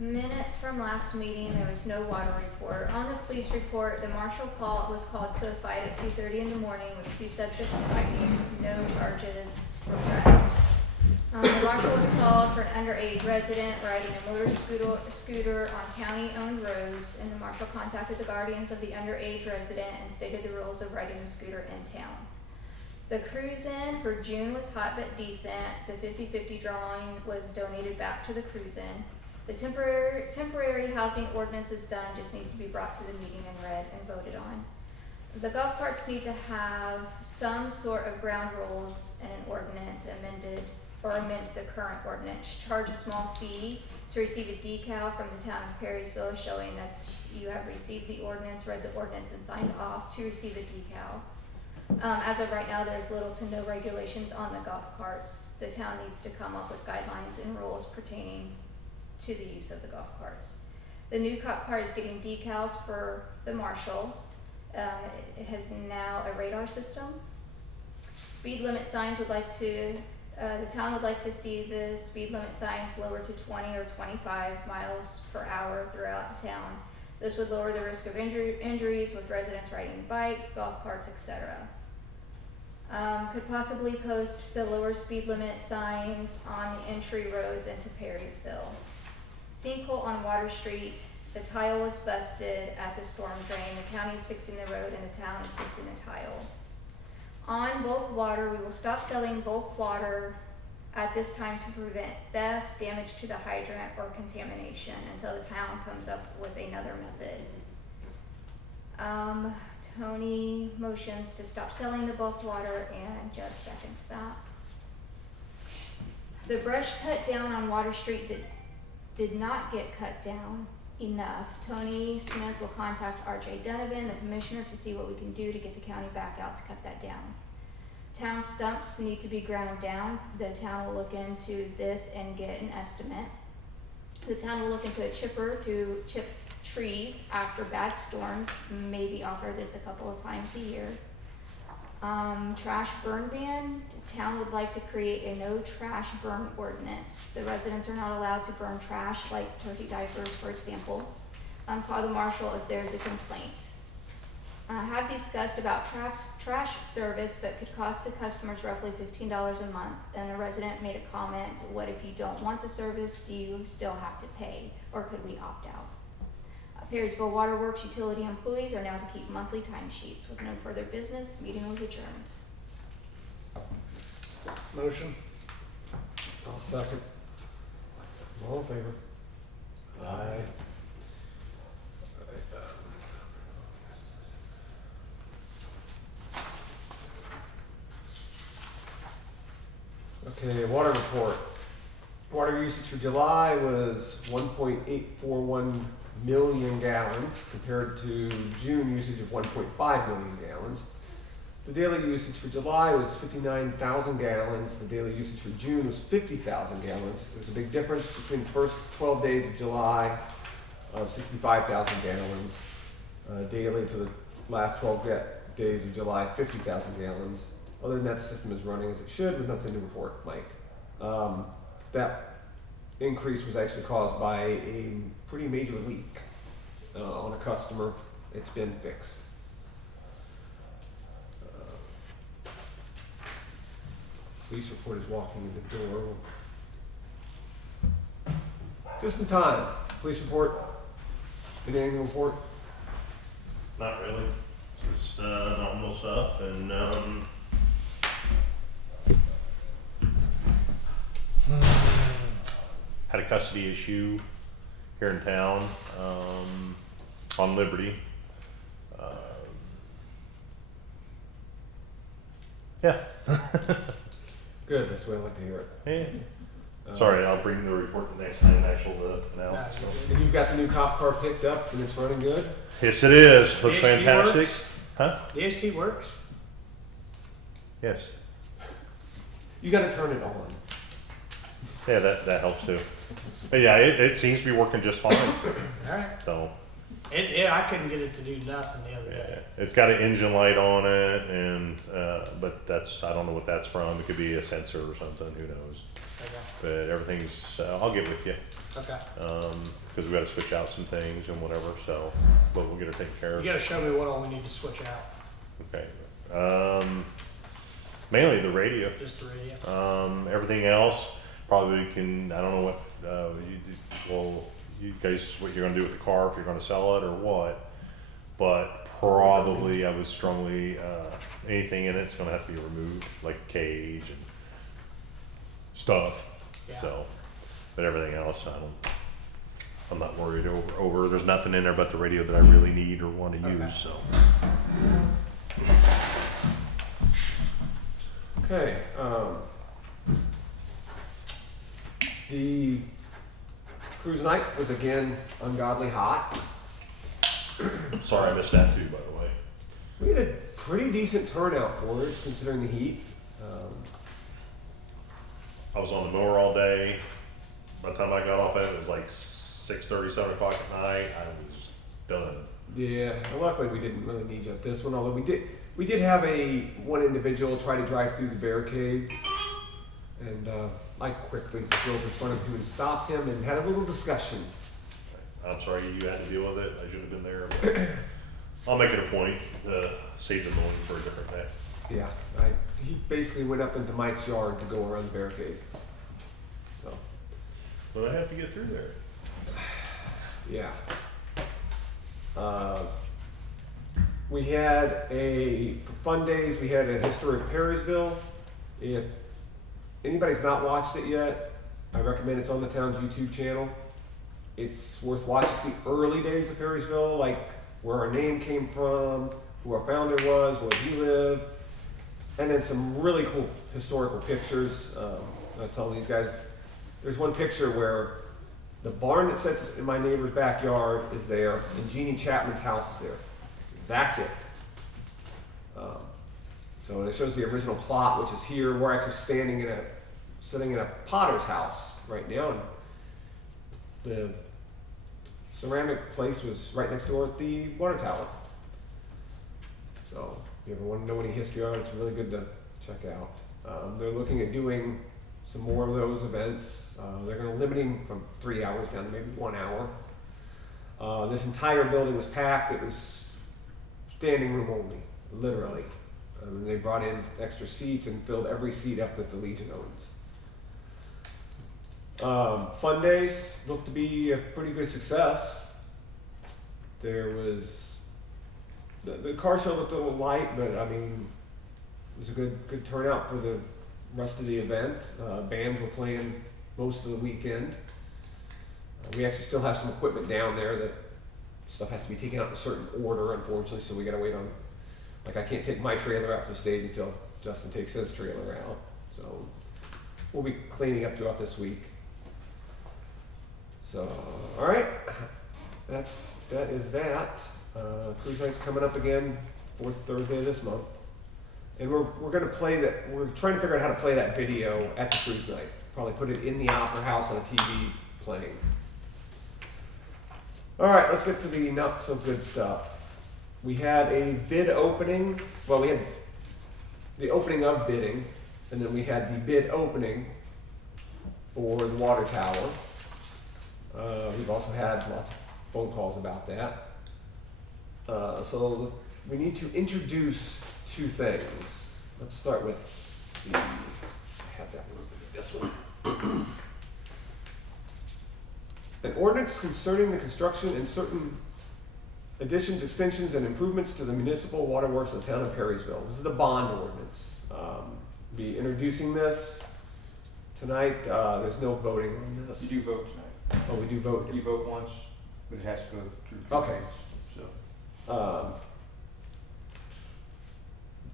Minutes from last meeting, there was no water report. On the police report, the marshal was called to a fight at 2:30 in the morning with 2 subjects fighting. No charges were pressed. The marshal was called for an underage resident riding a motor scooter on county-owned roads, and the marshal contacted the guardians of the underage resident and stated the rules of riding the scooter in town. The cruise-in for June was hot but decent. The 50-50 drawing was donated back to the cruise-in. The temporary housing ordinance is done, just needs to be brought to the meeting and read and voted on. The golf carts need to have some sort of ground rules and an ordinance amended or amend the current ordinance. Charge a small fee to receive a decal from the town of Perrysville showing that you have received the ordinance, read the ordinance, and signed off to receive a decal. As of right now, there's little to no regulations on the golf carts. The town needs to come up with guidelines and rules pertaining to the use of the golf carts. The new cop car is getting decals for the marshal. It has now a radar system. Speed limit signs would like to, the town would like to see the speed limit signs lowered to 20 or 25 miles per hour throughout the town. This would lower the risk of injuries with residents riding bikes, golf carts, etc. Could possibly post the lower speed limit signs on the entry roads into Perrysville. Sinkhole on Water Street. The tile was busted at the storm drain. The county is fixing the road and the town is fixing the tile. On bulk water, we will stop selling bulk water at this time to prevent theft, damage to the hydrant, or contamination until the town comes up with another method. Tony motions to stop selling the bulk water and Jeff seconds that. The brush cut down on Water Street did not get cut down enough. Tony Smith will contact RJ Donovan, the commissioner, to see what we can do to get the county back out to cut that down. Town stumps need to be ground down. The town will look into this and get an estimate. The town will look into a chipper to chip trees after bad storms, maybe offer this a couple of times a year. Trash burn ban. The town would like to create a no trash burn ordinance. The residents are not allowed to burn trash like turkey diapers, for example. Call the marshal if there's a complaint. Have discussed about trash service, but could cost the customers roughly $15 a month. And a resident made a comment, what if you don't want the service? Do you still have to pay? Or could we opt out? Perrysville Waterworks utility employees are now to keep monthly timesheets. With no further business, meeting was adjourned. Motion. I'll second. All in favor? Aye. Okay, water report. Water usage for July was 1.841 million gallons compared to June usage of 1.5 million gallons. The daily usage for July was 59,000 gallons. The daily usage for June was 50,000 gallons. There's a big difference between the first 12 days of July of 65,000 gallons daily to the last 12 days of July, 50,000 gallons. Other than that, the system is running as it should with nothing to report, Mike. That increase was actually caused by a pretty major leak on a customer. It's been fixed. Police report is walking in the door. Just in time. Police report. Anything to report? Not really. Just normal stuff and had a custody issue here in town on Liberty. Yeah. Good, that's the way I like to hear it. Yeah. Sorry, I'll bring the report the next time actual now. So. And you've got the new cop car picked up and it's running good? Yes, it is. Looks The AC fantastic. works? Huh? The AC works? Yes. You gotta turn it on. Yeah, that helps too. But yeah, it seems to be working just fine. Alright. So I couldn't get it to do nothing the other day. yeah, it's got an engine light on it, and but I don't know what that's from. It could be a sensor or something. Who knows? but everything's, I'll get with you. Okay. Cause we gotta switch out some things and whatever, so, but we'll get it taken care You of. gotta show me what all we need to switch out. Okay. Mainly the radio. Just the radio. Everything else, probably can, I don't know what, you guys, what you're gonna do with the car, if you're gonna sell it or what. But probably, I would strongly, anything in it's gonna have to be removed, like the cage and stuff, Yeah. so. But everything else, I'm not worried over, there's nothing in there but the radio that I really need or wanna Okay. use, so. Okay, the cruise night was again ungodly hot. Sorry I missed that too, by the way. We had a pretty decent turnout for it, considering the heat. I was on the mower all day. By the time I got off of it, it was like 6:30, 7 o'clock at night. I was done. Yeah, and luckily we didn't really need you at this one, although we did have one individual try to drive through the barricades, and I quickly drove in front of him and stopped him and had a little discussion. I'm sorry you had to deal with it. I should have been there. But I'll make it a point to save the moment for a different day. Yeah, he basically went up into Mike's yard to go around the barricade. So, But I have to get through there. yeah. We had for fun days, we had a history of Perrysville. If anybody's not watched it yet, I recommend it's on the town's YouTube channel. It's worth watching. It's the early days of Perrysville, like where our name came from, who our founder was, where he lived, and then some really cool historical pictures. I was telling these guys, there's one picture where the barn that sits in my neighbor's backyard is there, and Jeannie Chapman's house is there. That's it. So it shows the original plot, which is here. We're actually sitting in a potter's house right now. And the ceramic place was right next door at the water tower. So if you ever want to know any history on it, it's really good to check out. They're looking at doing some more of those events. They're going to limit them from 3 hours down to maybe 1 hour. This entire building was packed. It was standing room only, literally. They brought in extra seats and filled every seat up that the Legion owns. Fun days looked to be a pretty good success. There was the car show looked a little light, but I mean, it was a good turnout for the rest of the event. Bands were playing most of the weekend. We actually still have some equipment down there that stuff has to be taken out in a certain order, unfortunately, so we gotta wait on, like I can't take my trailer out for the stage until Justin takes his trailer out. So we'll be cleaning up throughout this week. So, all right, that is that. Cruise night's coming up again, 4th Thursday of this month. And we're gonna play that, we're trying to figure out how to play that video at the cruise night. Probably put it in the Opera House on a TV playing. All right, let's get to the not so good stuff. We had a bid opening, well, we had the opening of bidding, and then we had the bid opening for the water tower. We've also had lots of phone calls about that. So we need to introduce two things. Let's start with I have that one, this one. An ordinance concerning the construction and certain additions, extensions, and improvements to the municipal waterworks of the town of Perrysville. This is the bond ordinance. Be introducing this tonight. There's no voting on this. You do vote tonight. Oh, we do vote. You vote once, but it has to go through. 2 Okay. votes, So.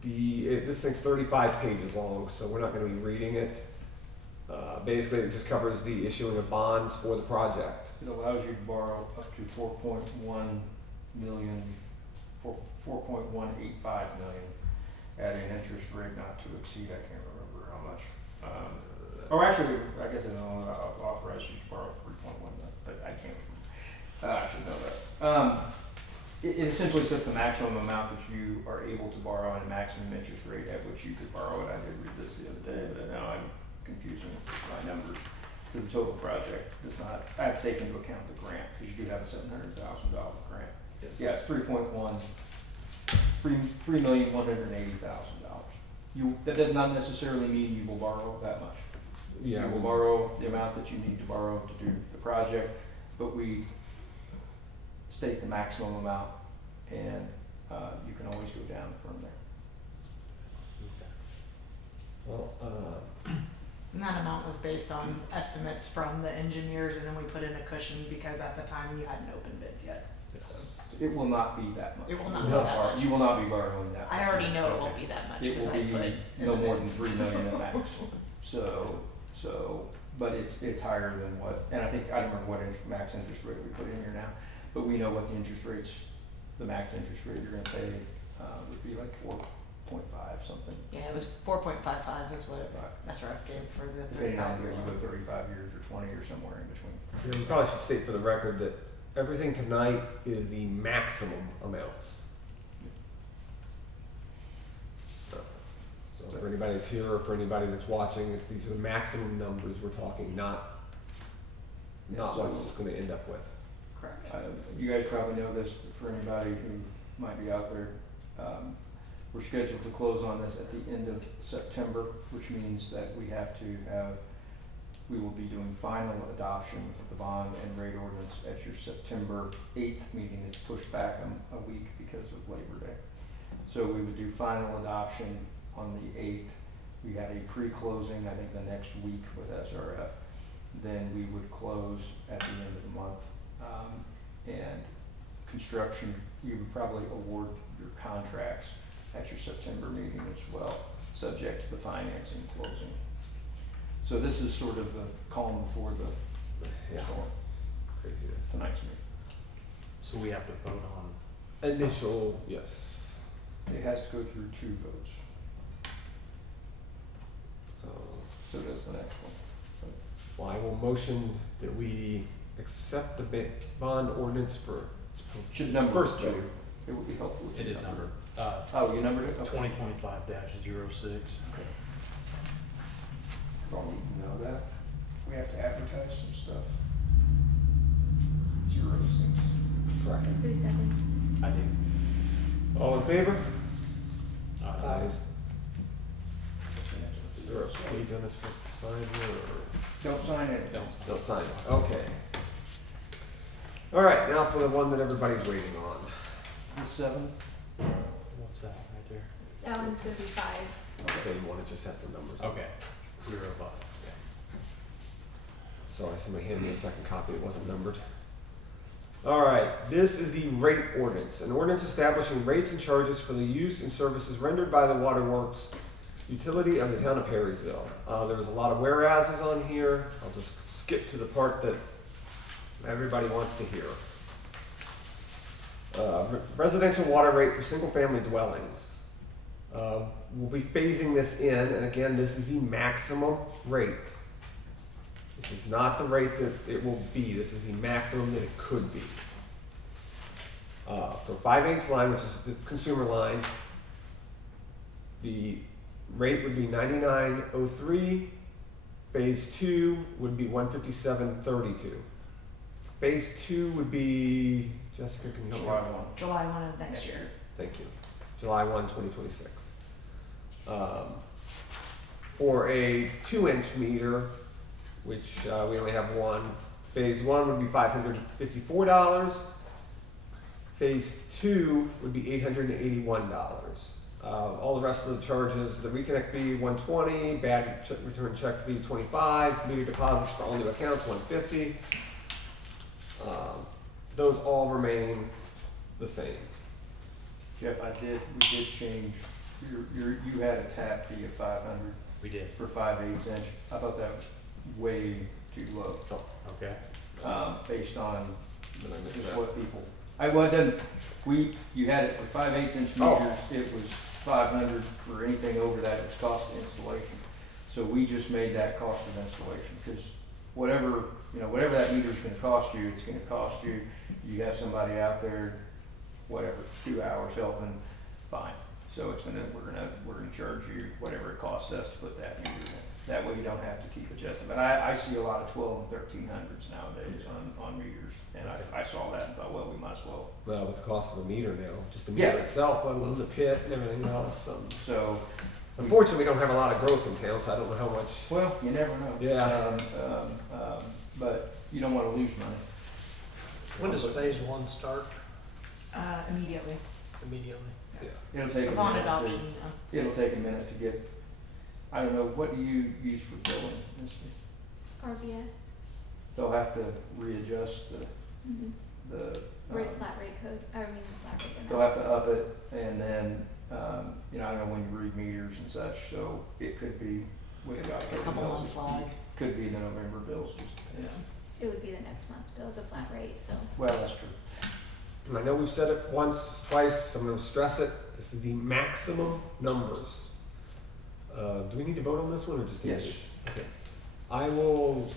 This thing's 35 pages long, so we're not going to be reading it. Basically, it just covers the issuing of bonds for the project. It allows you to borrow up to 4.1 million, 4.185 million at an interest rate not to exceed, I can't remember how much. Or actually, I guess it only authorizes you to borrow 3.1, but I can't remember. I should know that. It essentially sets the maximum amount that you are able to borrow and maximum interest rate at which you could borrow it. I did read this the other day, but now confusing my numbers. Because the total project does not, I have to take into account the grant, because you do have a $700,000 grant. Yeah, it's $3,180,000. That does not necessarily mean you will borrow that much. Yeah, You will we- borrow the amount that you need to borrow to do the project, but we state the maximum amount, and you can always go down from there. Well, And that amount was based on estimates from the engineers, and then we put in a cushion because at the time you hadn't opened bids yet. So It will not be that much. It will not be that much. You will not be borrowing that much. I already know it Okay. won't be that much It will because I be put in no the more than bids. $3 million at max. So, but it's higher than what, and I think, I don't remember what max interest rate we put in here now, but we know what the interest rates, the max interest rate you're gonna pay, would be like 4.5 something. Yeah, it was 4.55 is what Right. SRF gave for the Depending on 35 whether year you loan. go 35 years or 20 or somewhere in between. yeah, we probably should state for the record that everything tonight is the maximum amounts. So for anybody that's here or for anybody that's watching, these are the maximum numbers we're talking, not So- what it's gonna end up with. Correct. You guys probably know this, but for anybody who might be out there, we're scheduled to close on this at the end of September, which means that we will be doing final adoption of the bond and rate ordinance at your September 8th meeting. It's pushed back a week because of Labor Day. So we would do final adoption on the 8th. We had a pre-closing, I think, the next week with SRF. Then we would close at the end of the month. And construction, you would probably award your contracts at your September meeting as well, subject to the financing closing. So this is sort of the calm before the Yeah. storm, Craziness. tonight's meeting. So we have to vote on, Initial, yes. It has to go through 2 votes, So, so does the next one. well, I will motion that we accept the bond ordinance for Should number first 2. vote. It would be helpful. if it you is numbered. numbered, Oh, you numbered it? Okay. 2025-06. Y'all need to know that. We have to advertise some stuff. 06. Correct. Who seconds? I do. All in favor? Aye. Ayes. Is there a page on this supposed to sign here or? Don't sign it. No sign it, okay. All right, now for the one that everybody's waiting on. The 7? What's that right there? That one's gonna be 5. It's the same one, it just has the numbers. Okay. 05. Sorry, somebody handed me a second copy, it wasn't numbered. All right, this is the rate ordinance, an ordinance establishing rates and charges for the use and services rendered by the waterworks utility of the town of Perrysville. There was a lot of whereases on here, I'll just skip to the part that everybody wants to hear. Residential water rate for single-family dwellings. We'll be phasing this in, and again, this is the maximum rate. This is not the rate that it will be, this is the maximum that it could be. For 5/8 line, which is the consumer line, the rate would be $99.03. Phase 2 would be $157.32. Phase 2 would be, Jessica, can you help me? July 1. July 1 of next year. Thank you. July 1, 2026. For a 2-inch meter, which we only have one, phase 1 would be $554. Phase 2 would be $881. All the rest of the charges, the reconnect fee $120, bad return check fee $25, meter deposits for all new accounts $150. Those all remain the same. Jeff, we did change, you had a tap fee of 500 We did. for 5/8 inch. I thought that was way too low, Okay. based on Did I miss just that? what people, you had it for 5/8 inch Oh. meters, it was 500 for anything over that, it was cost of installation. So we just made that cost of installation, because whatever that meter's gonna cost you, it's gonna cost you. You have somebody out there, whatever, 2 hours helping, fine. So we're gonna charge you whatever it costs us to put that meter in. That way you don't have to keep adjusting. But I see a lot of 12 and 1300s nowadays on meters, and I saw that and thought, well, we might as well. Well, with the cost of a meter now, just the Yeah. meter itself, let alone the pit and everything else. So, Unfortunately, we don't have a lot of growth in town, so I don't know how much. well, you never know. Yeah. But you don't want to lose money. When does phase one start? Immediately. Immediately. It'll take a Upon minute. adoption, It'll take a minute to get. I don't know, what do you use for billing? RVS, They'll have to readjust mm-hmm. the. Flat rate code, flat rate. They'll have to up it, and then, you know, I don't know when you read meters and such, so it could be with the a October couple bills. months lag. Could be the November bills, just, yeah. It would be the next month's bill, it's a flat rate, so. Well, that's true. And I know we've said it once, twice, I'm gonna stress it, this is the maximum numbers. Do we need to vote on this one or just? Yes. Okay. I will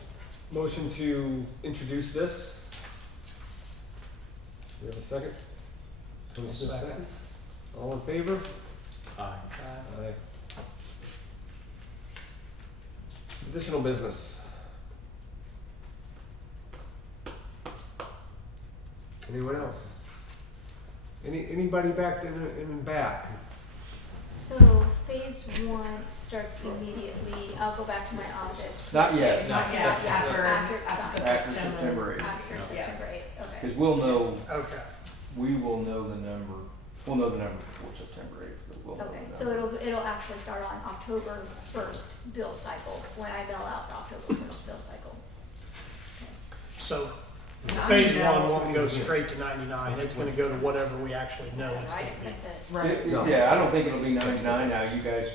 motion to introduce this. We have a second? 26 Second. seconds. All in favor? Aye. Aye. Additional business. Anyone else? Anybody back in the back? So phase one starts immediately, I'll go back to my office. Not yet. Say- Not yet, after it's the signed. After September 8th. After Yeah. September 8th, okay. Because we'll know, Okay. we will know the number, we'll know the number before September 8th, but we'll know Okay, the so number. it'll actually start on October 1st bill cycle, when I bill out the October 1st bill cycle. So Now phase you know. one won't go straight to 99, it's gonna go to whatever we actually know it's I gonna didn't be. print this. Right. No. Yeah, I don't think it'll be 99 now, you guys,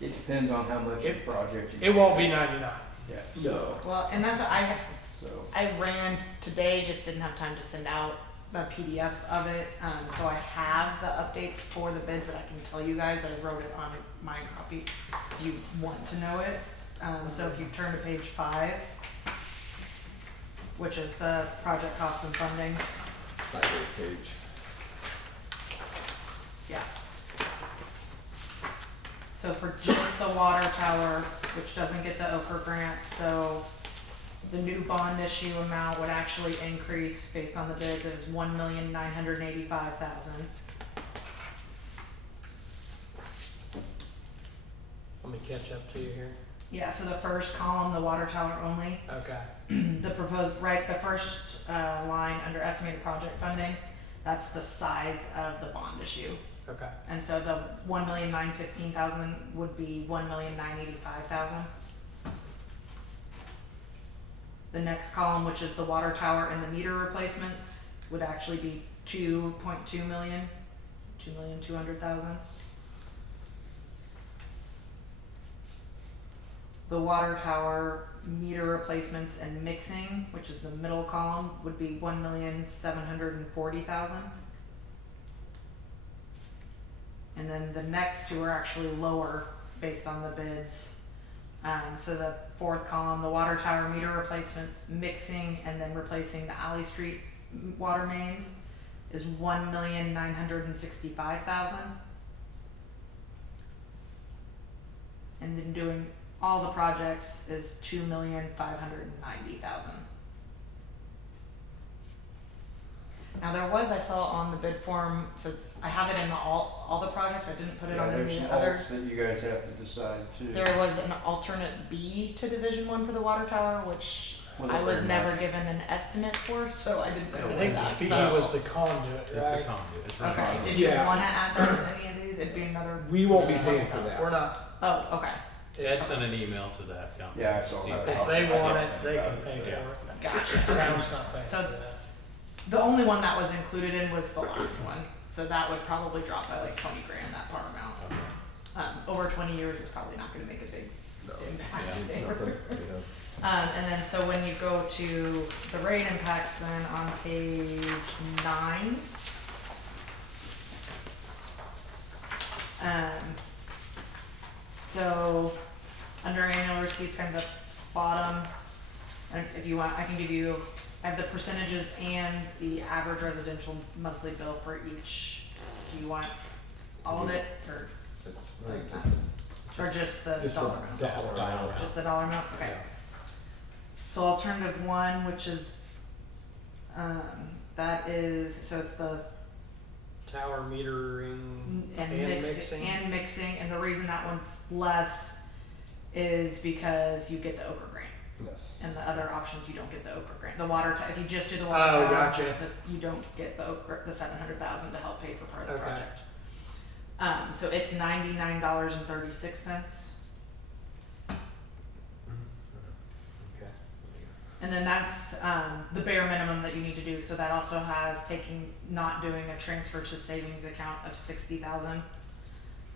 it depends on how much the It- project you. It won't be 99. Yeah, No. Well, and that's what so, I ran today, just didn't have time to send out the PDF of it. So I have the updates for the bids that I can tell you guys. I wrote it on my copy if you want to know it. So if you turn to page 5, which is the project costs and funding. Sideways page. Yeah. So for just the water tower, which doesn't get the Ochre grant, so the new bond issue amount would actually increase based on the bids, it was $1,985,000. Let me catch up to you here. Yeah, so the first column, the water tower only, Okay. the proposed, the first line under estimated project funding, that's the size of the bond issue. Okay. And so the $1,915,000 would be $1,985,000. The next column, which is the water tower and the meter replacements, would actually be 2.2 million, 2,200,000. The water tower meter replacements and mixing, which is the middle column, would be 1,740,000. And then the next two are actually lower based on the bids. So the fourth column, the water tower meter replacements, mixing, and then replacing the Alley Street water mains is 1,965,000. And then doing all the projects is 2,590,000. Now there was, I saw on the bid form, so I have it in all the projects, I didn't put it yeah, on any there's of some the others. alts that you guys have to decide too. There was an alternate B to Division 1 for the water tower, which Wasn't I was very never much. given an estimate for, so I didn't I know think that. the B fell. was the conduit, It's the right? conduit, it's right. Okay, did you Yeah. wanna add that to any of these? It'd be another, We won't be paying for that. We're not, oh, okay, Ed sent an email to that company. Yeah, I saw See that. if if they I want did. it, they can pay for Yeah. it. gotcha. Town's not paying So- for that. The only one that was included in was the last one, so that would probably drop by like 20 grand, that par amount. Okay. Over 20 years, it's probably not gonna make a big No. impact It's there. nothing, you know. And then so when you go to the rate impacts then on page 9. So under annual receipts, kind of the bottom, and if you want, I can give you, I have the percentages and the average residential monthly bill for each. Do you want all of it or? It's really just Or just the Just dollar the amount? dollar amount. Just the dollar amount, okay. So alternative one, which is, that is, so it's the Tower metering and and mixing, and the reason that one's less is because you get the Okra grant. Yes. And the other options, you don't get the Okra grant. The water, if you just do the water Oh, tower, gotcha. you don't get the Okra, the 700,000 to help pay for part of the Okay. project. So it's $99.36. Okay. And then that's the bare minimum that you need to do. So that also has not doing a transfer to savings account of 60,000.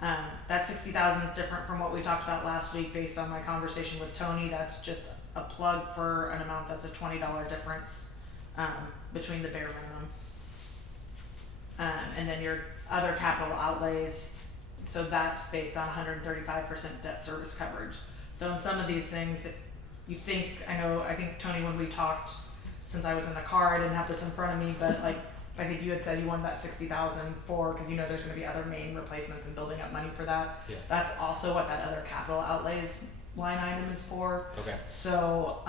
That 60,000 is different from what we talked about last week based on my conversation with Tony. That's just a plug for an amount that's a $20 difference between the bare minimum. And then your other capital outlays, so that's based on 135% debt service coverage. So in some of these things, if you think, I think Tony, when we talked, since I was in the car, I didn't have this in front of me, but like, I think you had said you wanted that 60,000 for, because there's gonna be other main replacements and building up money for that. Yeah. That's also what that other capital outlays line item is for. Okay. So,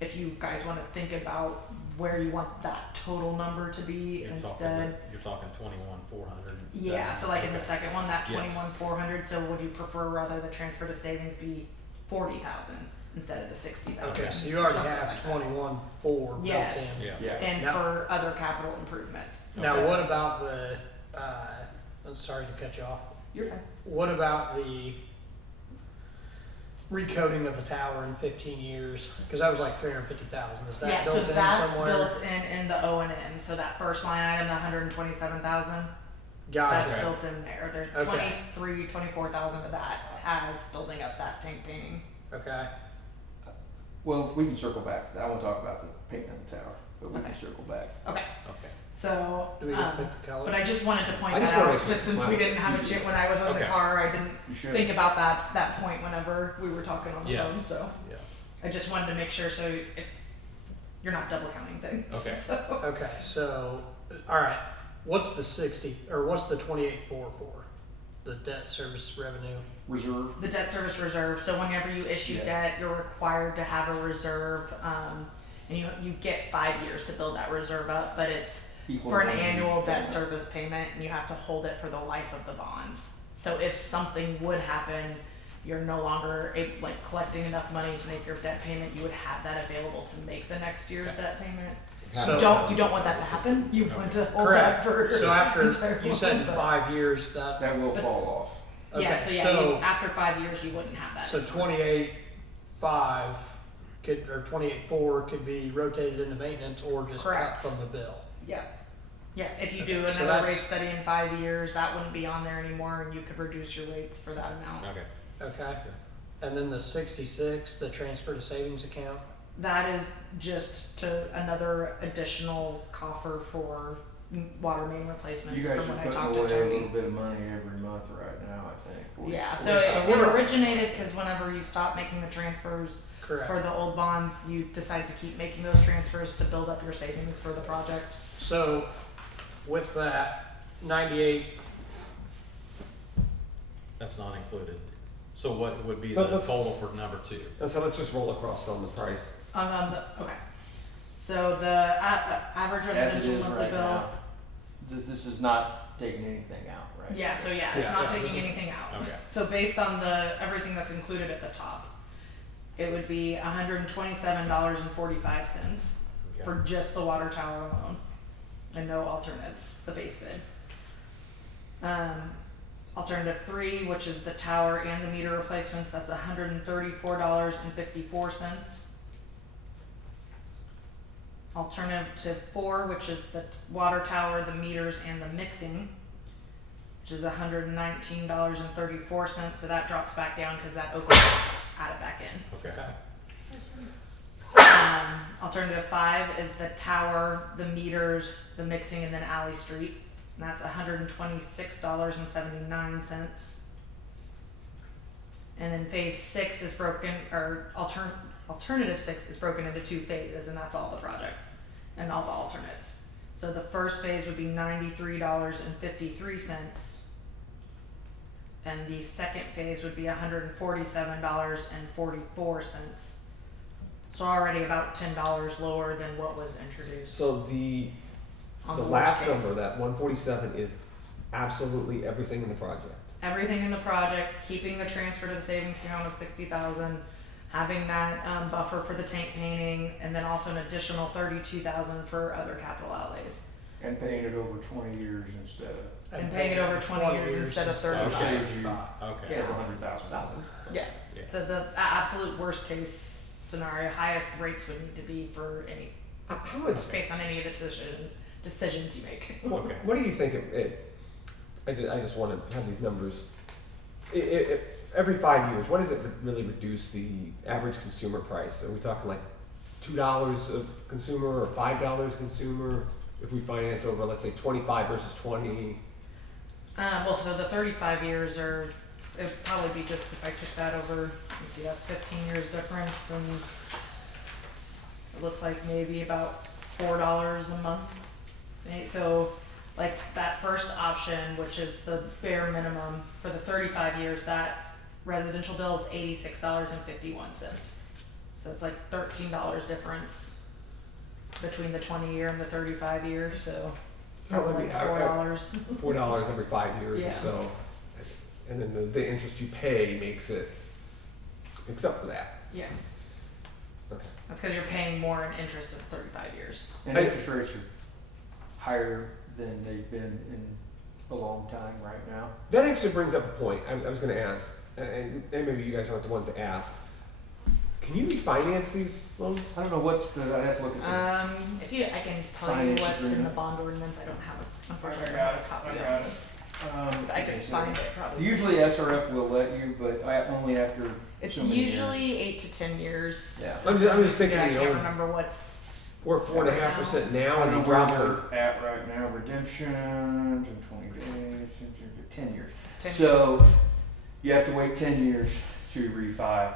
if you guys wanna think about where you want that total number to be instead. You're talking 21,400. Yeah, so like in the Okay. second one, that Yes. 21,400, so would you prefer rather the transfer to savings be 40,000 instead of the 60,000? Okay, so you already Something have like that. 21,400 built Yes. in. Yeah. Yeah. And Now- for other capital improvements. Now, So- what about the, I'm sorry to cut you off. You're fine. What about the recoding of the tower in 15 years? Because that was like 350,000. Is that Yeah, built so in that's somewhere? built in the O&M, so that first line item, the 127,000, Gotcha. that's built in there. There's Okay. 24,000 of that has building up that tank painting. Okay. Well, we can circle back to that. I won't talk about the painting of the tower, but we Okay. can circle back. Okay, Okay. so, Do we get to pick the color? but I just wanted to point I that just wanna out, make sure just since it's we fine. didn't have a chance, when I was in the Okay. car, I didn't You should. think about that point whenever we were talking on the Yeah. phone, so. Yeah. I just wanted to make sure, so if you're not double counting things. Okay. So, Okay, so, all right. What's the 60, or what's the 28,400 for? The debt service revenue? Reserve. the debt service reserve, so whenever you issue Yeah. debt, you're required to have a reserve, and you get 5 years to build that reserve up, but it's Equal for an one annual year's debt payment. service payment, and you have to hold it for the life of the bonds. So if something would happen, you're no longer collecting enough money to make your debt payment, you would have that available to make the next year's debt payment. So- You don't want that to happen, you want to hold that Correct. for. So after, entire you said in but- 5 years that, That will But- fall off. Yeah, okay, so after 5 years, you wouldn't have that. so anymore. 28,500 could, or 28,400 could be rotated into maintenance or just cut Correct. from the bill. Yeah. Yeah, if you Okay, do so another that's- rate study in 5 years, that wouldn't be on there anymore and you could reduce your rates for that amount. Okay. Okay. And then the 66, the transfer to savings account? That is just to another additional coffer for water main replacements You guys from are when I putting talked away to a little Tony. bit of money every month right now, I think. Yeah, so Okay, so it we're- originated because whenever you stop making the transfers Correct. for the old bonds, you decided to keep making those transfers to build up your savings for the project. So with that, 98, That's not included. So what would be But the let's- total for number 2? And so let's just roll across on the price. Okay. So the average As it residential is monthly right bill. now, this is not taking anything out, right? Yeah, so it's Yeah, not yeah, taking this is- anything out. Okay. So based on everything that's included at the top, it would be $127.45 for just the water tower alone, and no alternates, the base bid. Alternative 3, which is the tower and the meter replacements, that's $134.54. Alternative 4, which is the water tower, the meters, and the mixing, which is $119.34. So that drops back down because that Oakland added back in. Okay. Alternative 5 is the tower, the meters, the mixing, and then Alley Street. And that's $126.79. And then phase 6 is broken, or alternative 6 is broken into 2 phases, and that's all the projects and all the alternates. So the first phase would be $93.53. and the second phase would be $147.44. So already about $10 lower than what was introduced So the on the the last worst case. number, that 147, is absolutely everything in the project. Everything in the project, keeping the transfer to the savings account of 60,000, having that buffer for the tank painting, and then also an additional 32,000 for other capital outlays. And paying it over 20 years instead of And paying it over 20 years instead of 35. saves you Okay. several $100,000. Yeah. Yeah. So the absolute worst case scenario, highest rates would need to be for any, How much? based on any of the decisions you make. Okay. What do you think I just want to have these numbers. Every 5 years, what does it really reduce the average consumer price? Are we talking like $2 a consumer or $5 a consumer if we finance over, let's say, 25 versus 20? Well, so the 35 years it would probably be just if I took that over, let's see, that's 15 years difference, and it looks like maybe about $4 a month. Right? So, like that first option, which is the bare minimum for the 35 years, that residential bill is $86.51. So it's like $13 difference between the 20 year and the 35 year. So So like maybe $4. $4 every 5 years Yeah. or so. And then the interest you pay makes up for that. Yeah, Okay. that's because you're paying more in interest in 35 years. And interest rates are higher than they've been in a long time right now. That actually brings up a point I was going to ask, and maybe you guys aren't the ones to ask. Can you refinance these loans? I don't know what's the, I'd have to look at If you, I can tell you Finance what's in the agreement. bond ordinance. I don't have it. the. Unfortunately, I don't have a copy of it. But I can okay, so find it probably. Usually SRF will let you, but only after It's so many years. usually 8 to 10 years. Yeah. I'm just thinking, Yeah, I you can't know, remember what's. we're at 4.5% now, I and know they drop where them. we're at right now, redemption in 20 days, 10 years. 10 So you have to wait 10 years to refi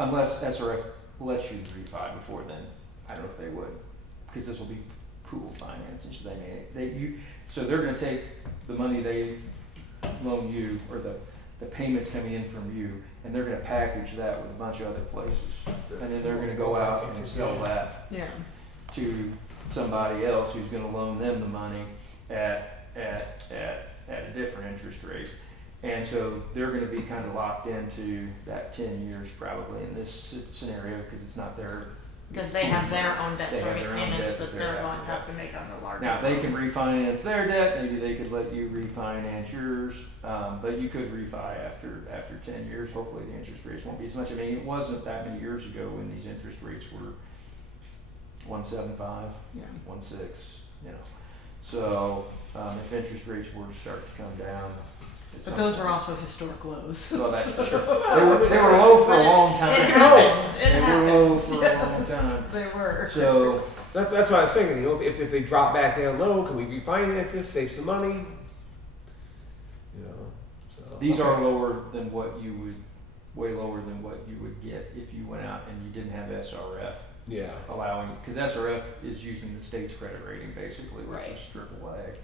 unless SRF lets you refi before then. I don't know if they would, because this will be pool financing, so so they're gonna take the money they loan you, or the payments coming in from you, and they're gonna package that with a bunch of other places. And then they're gonna go out and sell that Yeah. to somebody else who's gonna loan them the money at a different interest rate. And so they're gonna be kind of locked into that 10 years probably in this scenario, because it's not their. Because they have their own debt They have service their own payments debt that that they're they're going to having, have to make on the larger. Now, if they can loan. refinance their debt, maybe they could let you refinance yours, but you could refi after 10 years. Hopefully the interest rates won't be as much. I mean, it wasn't that many years ago when these interest rates were 1.75, Yeah. 1.6, you know. So, if interest rates were to start to come down. But those were also historic lows. Well, that's true. They were low for a long It time. happens. It They were happens. low for a Yes, long time. They were. So, That's what I was thinking. You know, if they drop back down low, can we refinance this, save some money? You know, so these okay. are lower than what you would, way lower than what you would get if you went out and you didn't have SRF Yeah. allowing, because SRF is using the state's credit rating basically, which Right. is AAA.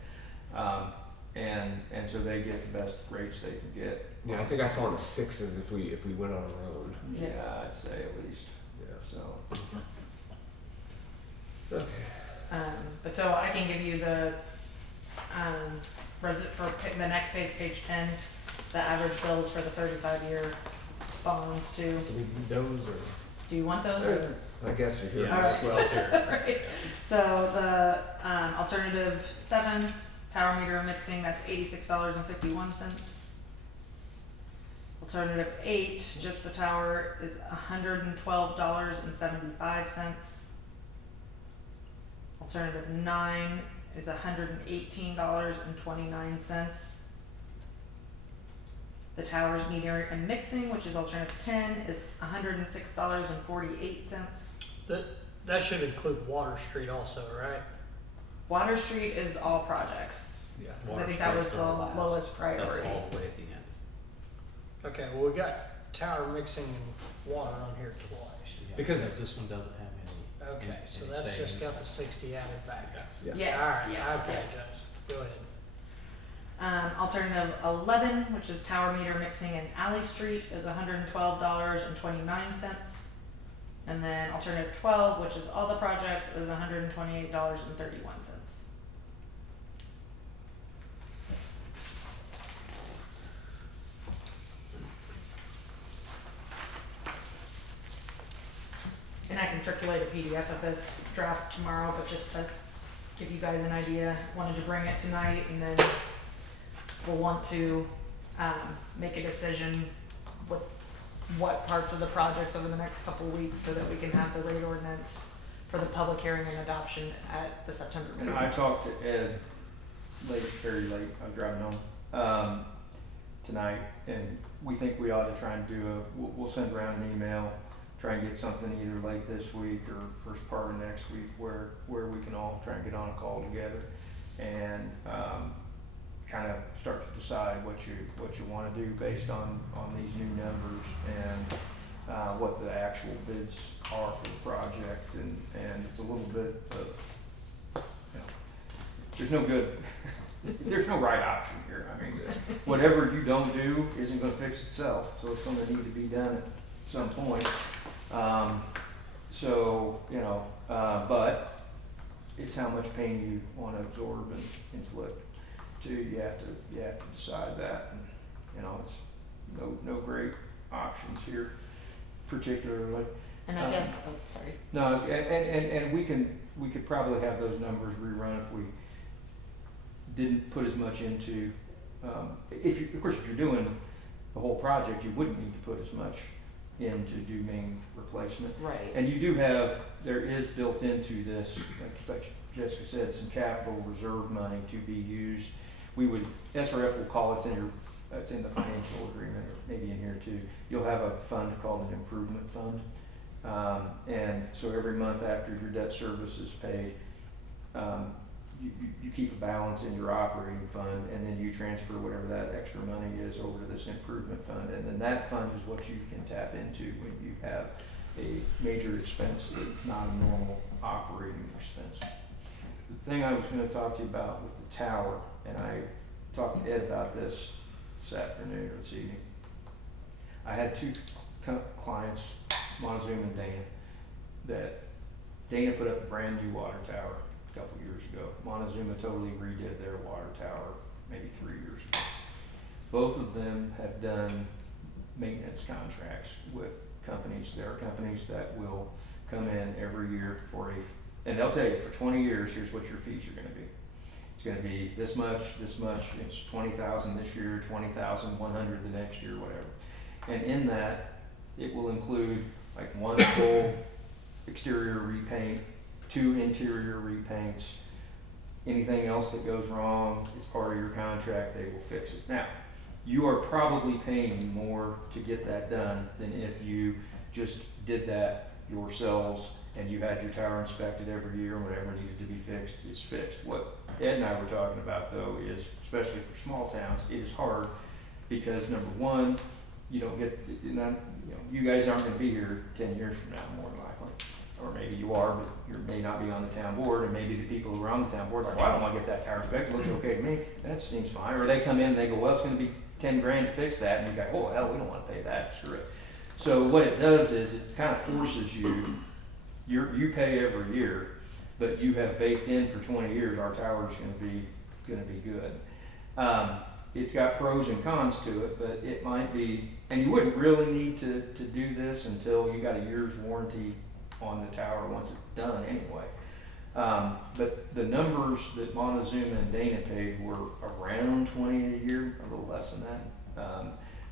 And so they get the best rates they can get. Yeah, I think I saw in the 6s if we went on our own. Yeah, I'd say at least, Yeah. so. Okay. But so I can give you the for the next page 10, the average bills for the 35-year bonds too. Can we do those or? Do you want those? Or? I guess you're here Yeah. as well. Right. So the alternative 7 tower meter mixing, that's $86.51. Alternative 8, just the tower, is $112.75. Alternative 9 is $118.29. The tower's meter and mixing, which is alternative 10, is $106.48. That should include Water Street also, right? Water Street is all projects. Yeah. 'Cause I think that was the lowest priority. That's all the way at the end. Okay, well, we got tower mixing and water on here twice. Yeah, Because- this one doesn't have any. Okay, so any that's just savings. got the 60 added back. Yes. Yeah. Yes, All right, yeah, I yeah. apologize. Go ahead. Alternative 11, which is tower meter mixing in Alley Street, is $112.29. And then alternative 12, which is all the projects, is $128.31. And I can circulate a PDF of this draft tomorrow, but just to give you guys an idea, wanted to bring it tonight, and then we'll want to make a decision with what parts of the projects over the next couple of weeks so that we can have the rate ordinance for the public hearing and adoption at the September And meeting. I talked to Ed late, very late, I was driving home, tonight, and we think we ought to try and do we'll send around an email, try and get something either late this week or first part of next week where we can all try and get on a call together and, kind of start to decide what you want to do based on these new numbers and what the actual bids are for the project, and it's a little bit of, there's no right option here. I mean, whatever you don't do isn't going to fix itself, so it's going to need to be done at some point. But it's how much pain you want to absorb and inflict. Too, you have to decide that, and it's no great options here, particularly. And I guess, oh, sorry. No, and we could probably have those numbers rerun if we didn't put as much into. If you're doing the whole project, you wouldn't need to put as much in to do main replacement. Right. And you do there is built into this, like Jessica said, some capital reserve money to be used. SRF will call it's in the financial agreement, or maybe in here too. You'll have a fund called an improvement fund. And so every month after your debt service is paid, you keep a balance in your operating fund, and then you transfer whatever that extra money is over to this improvement fund, and then that fund is what you can tap into when you have a major expense that's not a normal operating expense. The thing I was going to talk to you about with the tower, and I talked to Ed about this afternoon or this evening. I had two clients, Montezuma and Dana, that Dana put up a brand new water tower a couple years ago. Montezuma totally redid their water tower maybe 3 years ago. Both of them have done maintenance contracts with companies. There are companies that will come in every year and they'll tell you for 20 years, here's what your fees are going to be. It's going to be this much, it's $20,000 this year, $20,100 the next year, whatever. And in that, it will include like one full exterior repaint, 2 interior repaints. Anything else that goes wrong is part of your contract, they will fix it. Now, you are probably paying more to get that done than if you just did that yourselves and you had your tower inspected every year and whatever needed to be fixed is fixed. What Ed and I were talking about though is, especially for small towns, it is hard because number one, you don't get, you guys aren't going to be here 10 years from now, more than likely. Or maybe you are, but you may not be on the town board, and maybe the people who are on the town board are like, well, I don't want to get that tower inspected, it looks okay to me, that seems fine. Or they come in and they go, well, it's going to be 10 grand to fix that, and you go, oh, hell, we don't want to pay that, screw it. So what it does is it kind of forces you pay every year, but you have baked in for 20 years, our tower is going to be good. It's got pros and cons to it, but it might be, and you wouldn't really need to do this until you got a year's warranty on the tower once it's done anyway. But the numbers that Montezuma and Dana paid were around 20 a year, a little less than that.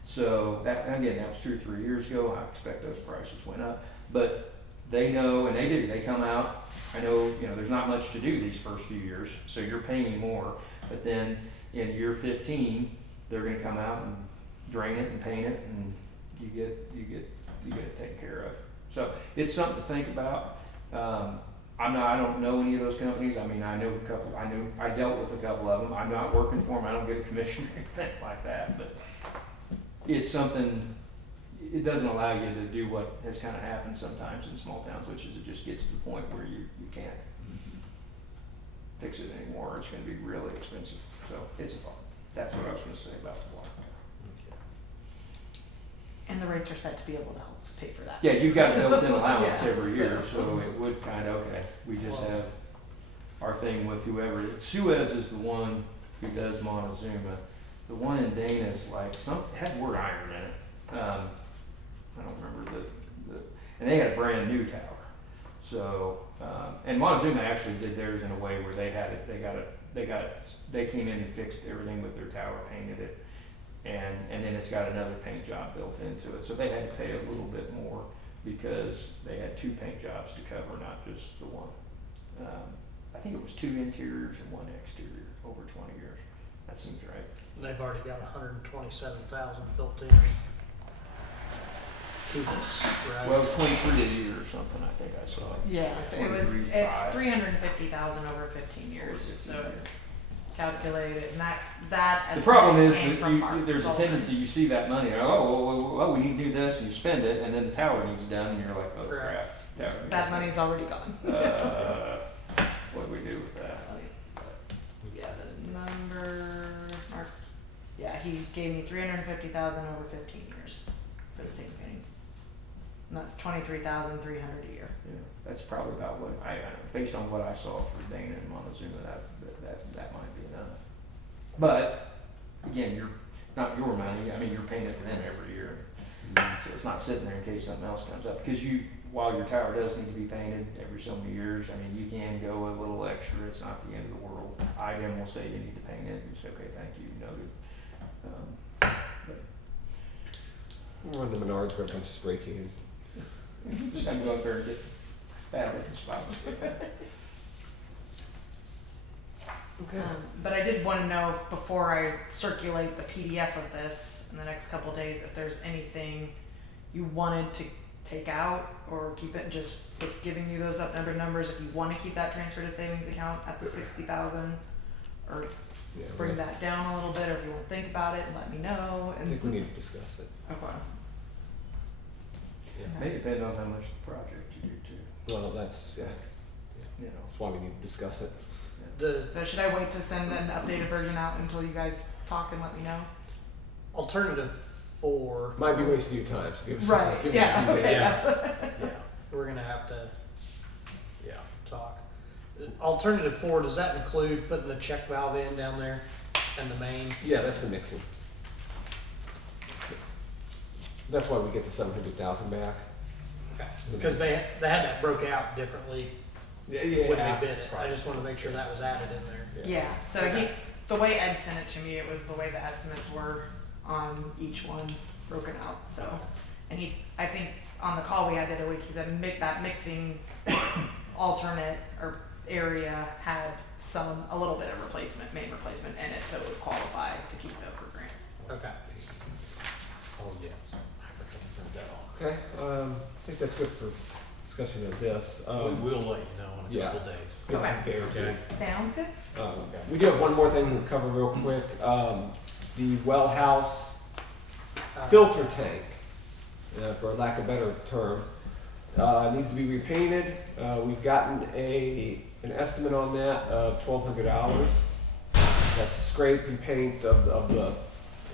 So that, again, that was 2 or 3 years ago. I expect those prices went up, but they know, and they do, they come out. I know, there's not much to do these first few years, so you're paying more, but then in year 15, they're going to come out and drain it and paint it, and you get it taken care of. So it's something to think about. I don't know any of those companies. I mean, I know a couple. I dealt with a couple of them. I'm not working for them. I don't get a commission or anything like that. But it's something. It doesn't allow you to do what has kind of happened sometimes in small towns, which is it just gets to the point where you can't fix it anymore. It's going to be really expensive. So it's a thought. That's what I was gonna say about the water tower. Okay. And the rates are set to be able to help pay for that. Yeah, you've got a built-in allowance Yeah, every year, so- so it would kinda, okay, we just have our thing with whoever. Suez is the one who does Montezuma. The one in Dana is like, had word iron in it. I don't remember and they had a brand new tower. So, and Montezuma actually did theirs in a way where they had it, they came in and fixed everything with their tower, painted it. And then it's got another paint job built into it. So they had to pay a little bit more because they had 2 paint jobs to cover, not just the one. I think it was 2 interiors and 1 exterior over 20 years. That seems right. They've already got 127,000 built in to this, right? Well, 23 a year or something, I think I saw. Yeah, so it was, 23's it's 5. 350,000 over 15 years, so it's calculated, and that The problem is estimate came that from Mark there's a Sullivan. tendency, you see that money, well, we need to do this, and you spend it, and then the tower needs done, and you're like, oh Right. crap. Tower needs That done. money's already gone. What do we do with that? Yeah, the number, Mark, yeah, he gave me 350,000 over 15 years for the tank painting. And that's 23,300 a year. Yeah, that's probably about what based on what I saw for Dana and Montezuma, that might be enough. But again, you're not your money. I mean, you're paying it for them every year, so it's not sitting there in case something else comes up. Because while your tower does need to be painted every so many years, I mean, you can go a little extra. It's not the end of the world. IDEM will say you need to paint it. You say, okay, thank you, noted. We'll run to Menards, grab a bunch of spray cans. Just have to go up there and get bad looking spots. Okay. But I did want to know before I circulate the PDF of this in the next couple days if there's anything you wanted to take out or keep it just with giving you those upnumbered numbers. If you want to keep that transfer to savings account at the 60,000, or Yeah, bring that down a little bit, or if you want to think about it and let me know. I And think we need to discuss it. okay. May depend on how much the project you do too. Well, that's, yeah, You know. that's why we need to discuss it. So should I wait to send an updated version out until you guys talk and let me know? Alternative 4. Might be wasting your time, so give us, Right. give Yeah. us a few Okay. minutes. Yeah, we're gonna have to, talk. Alternative 4, does that include putting the check valve in down there and the main? Yeah, that's the mixing. That's why we get the 700,000 back. Okay. Because they had that broke out differently Yeah, when they bid it. I just wanted to make sure that was added in there. Yeah, so Okay. the way Ed sent it to me, it was the way the estimates were on each one broken out, so. And I think on the call we had the other week, he said that mixing alternate or area had a little bit of main replacement in it, so it would qualify to keep the Oprah grant. Okay. Oh, yes. I forgot to print that off. Okay, I think that's good for discussion of this. We will let you know in a yeah. couple days. Give us a Okay. day or two. Okay. Sounds good? We do have one more thing to cover real quick. The well house filter tank, for lack of a better term, needs to be repainted. We've gotten an estimate on that of $1,200. That's scrape and paint of the.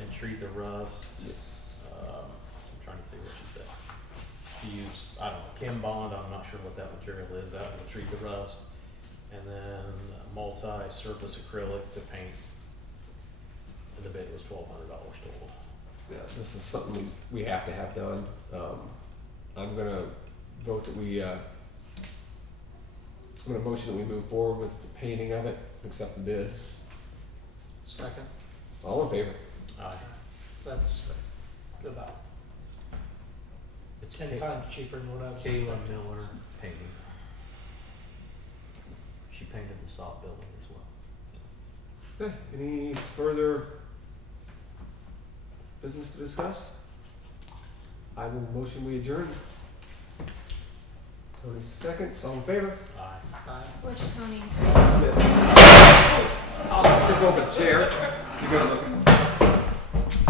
And treat the rust. I'm trying to see what she said. She used, I don't know, Chem Bond, I'm not sure what that material is, that will treat the rust. And then multi-surface acrylic to paint. And the bid was $1,200 total. Yeah, this is something we have to have done. I'm gonna vote that I'm gonna motion that we move forward with the painting of it, accept the bid. Second. All in favor? Aye. That's about It's 10 times cheaper than what I was Kayla expecting. Miller painting. She painted the salt building as well. Okay, any further business to discuss? I will motion we adjourn. Tony seconds, all in favor? Aye. Which Tony? Smith. I'll just tip over the chair. You're good looking.